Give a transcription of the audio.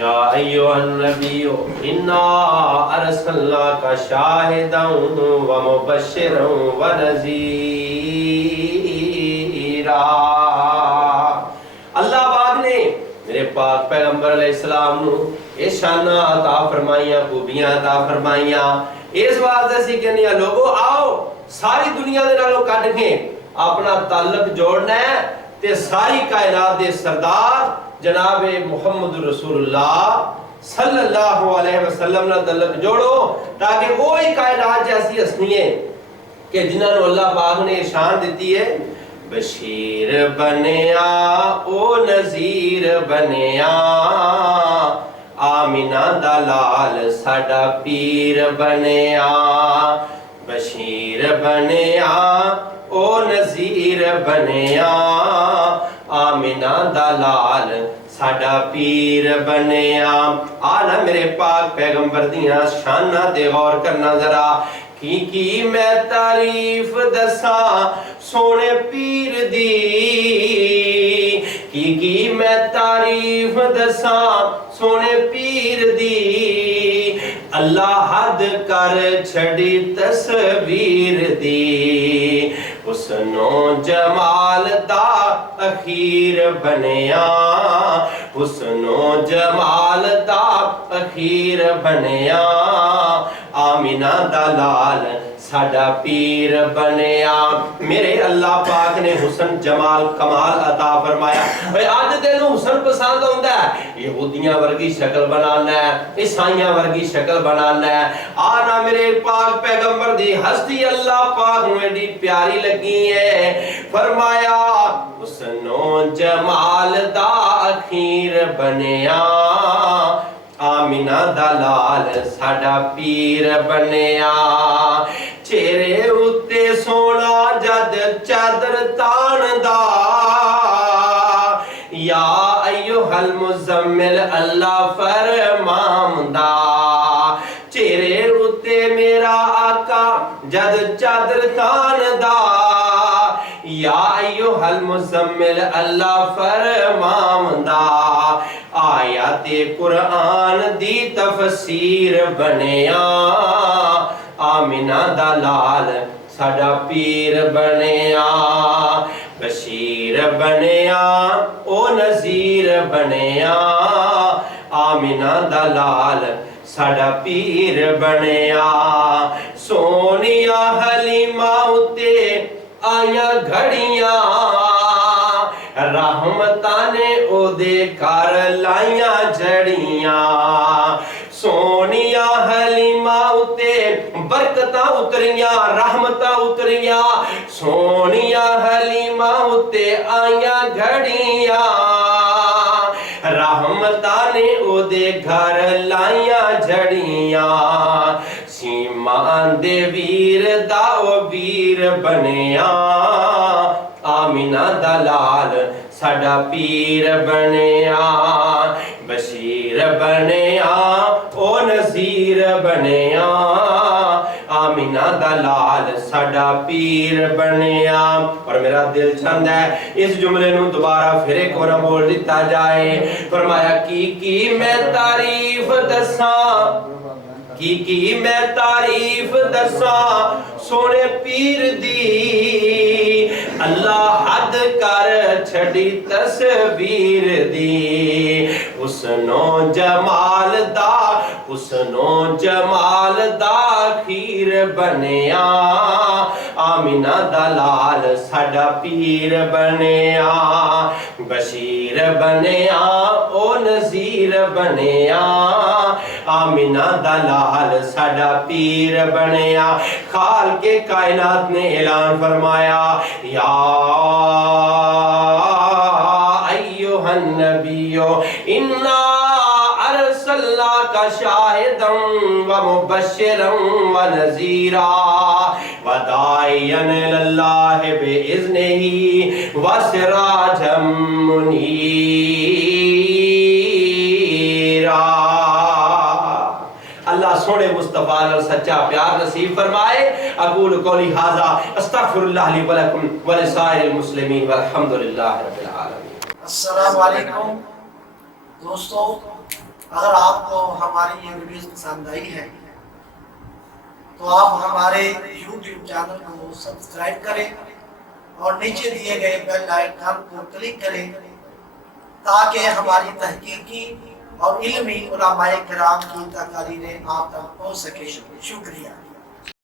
या अय्युहन्नबिय्यु इन्ना अरसलनाका शाहिदन व मुबश्शिरन व नज़ीरा। अल्लाह पाक ने मेरे पाक पैगंबर अलैहिस्सलाम नू ये शाना अता फरमाइयां, खूबियां अता फरमाइयां। इस वास्ते असीं कहने आ लोगो आओ सारी दुनिया दे नालों कट के अपना ताल्लुक जोड़ना है ते सारी कायनात दे सरदार जनाब मुहम्मद रसूलुल्लाह सल्लल्लाहु अलैहि वसल्लम नाल ताल्लुक जोड़ो ताकि वो ही कायनात जैसी हस्ती है कि जिन्हां नू अल्लाह पाक ने शान दिती है। बशीर बनिया ओ नज़ीर बनिया, आमिना दा लाल साडा पीर बनिया। बशीर बनिया ओ नज़ीर बनिया, आमिना दा लाल साडा पीर बनिया। आना मेरे पाक पैगंबर दियां शाना ते गौर करना जरा। की मैं तारीफ दसा सोने पीर दी, की मैं तारीफ दसा सोने पीर दी। अल्लाह हद कर छड़ी तस्वीर दी, हुस्नो जमाल दा अखीर बनिया। हुस्नो जमाल दा अखीर बनिया, आमिना दा लाल साडा पीर बनिया। मेरे अल्लाह पाक ने हुस्न जमाल कमाल अता फरमाया। भाई अज तेनू हुस्न पसंद आउंदा है, यहूदियां वर्गी शक्ल बनाना है, ईसाइयां वर्गी शक्ल बनाना है। आना मेरे पाक पैगंबर दी हस्ती अल्लाह पाक नू एडी प्यारी लगी है। फरमाया हुस्नो जमाल दा अखीर बनिया, आमिना दा लाल साडा पीर बनिया। चेहरे उत्ते सोना जद चादर तानदा, या अय्युहल मुज़म्मिल अल्लाह फरमांदा। चेहरे उत्ते मेरा आका जद चादर तानदा, या अय्युहल मुज़म्मिल अल्लाह फरमांदा। आयाते कुरान दी तफसीर बनिया, आमिना दा लाल साडा पीर बनिया। बशीर बनिया ओ नज़ीर बनिया, आमिना दा लाल साडा पीर बनिया। सोनिया हलीमा उते आया घड़ियां, रहमतां ने ओदे घर लाइयां जड़ियां। सोनिया हलीमा उते बरकतां उतरियां, रहमतां उतरियां। सोनिया हलीमा उते आइयां घड़ियां, रहमतां ने ओदे घर लाइयां जड़ियां। सीमा दे वीर दा ओ वीर बनिया, आमिना दा लाल साडा पीर बनिया। बशीर बनिया ओ नज़ीर बनिया, आमिना दा लाल साडा पीर बनिया। और मेरा दिल चाहता है इस जुमले नू दोबारा फिर एक बार बोल दिता जाए। फरमाया की मैं तारीफ दसा, की मैं तारीफ दसा सोने पीर दी। अल्लाह हद कर छड़ी तस्वीर दी, हुस्नो जमाल दा, हुस्नो जमाल दा खीर बनिया। आमिना दा लाल साडा पीर बनिया। बशीर बनिया ओ नज़ीर बनिया, आमिना दा लाल साडा पीर बनिया। खाल के कायनात ने ऐलान फरमाया, या अय्युहन नबिय्यु इन्ना अरसलनाका शाहिदन व मुबश्शिरन व नज़ीरा व दाइयन इलल्लाहि बिइज़्निही व सिराजम मुनीरा। अल्लाह सोने मुस्तफा नाल सच्चा प्यार नसीब फरमाए। अकूल कौली हाज़ा अस्तगफिरुल्लाह ली व लकुम व लिसाइरिल मुस्लिमीन वल्हम्दुलिल्लाहि रब्बिल आलमीन। अस्सलामु अलैकुम। دوستوں اگر آپ کو ہماری یہ ویڈیوز پسند آئی ہے تو آپ ہمارے یوٹیوب چینل کو سبسکرائب کریں اور نیچے دیے گئے بیل آئیکن کو کلک کریں تاکہ ہماری تحقیقی اور علمی علماء کرام کی تقاریریں آپ تک پہنچ سکے. شکریہ.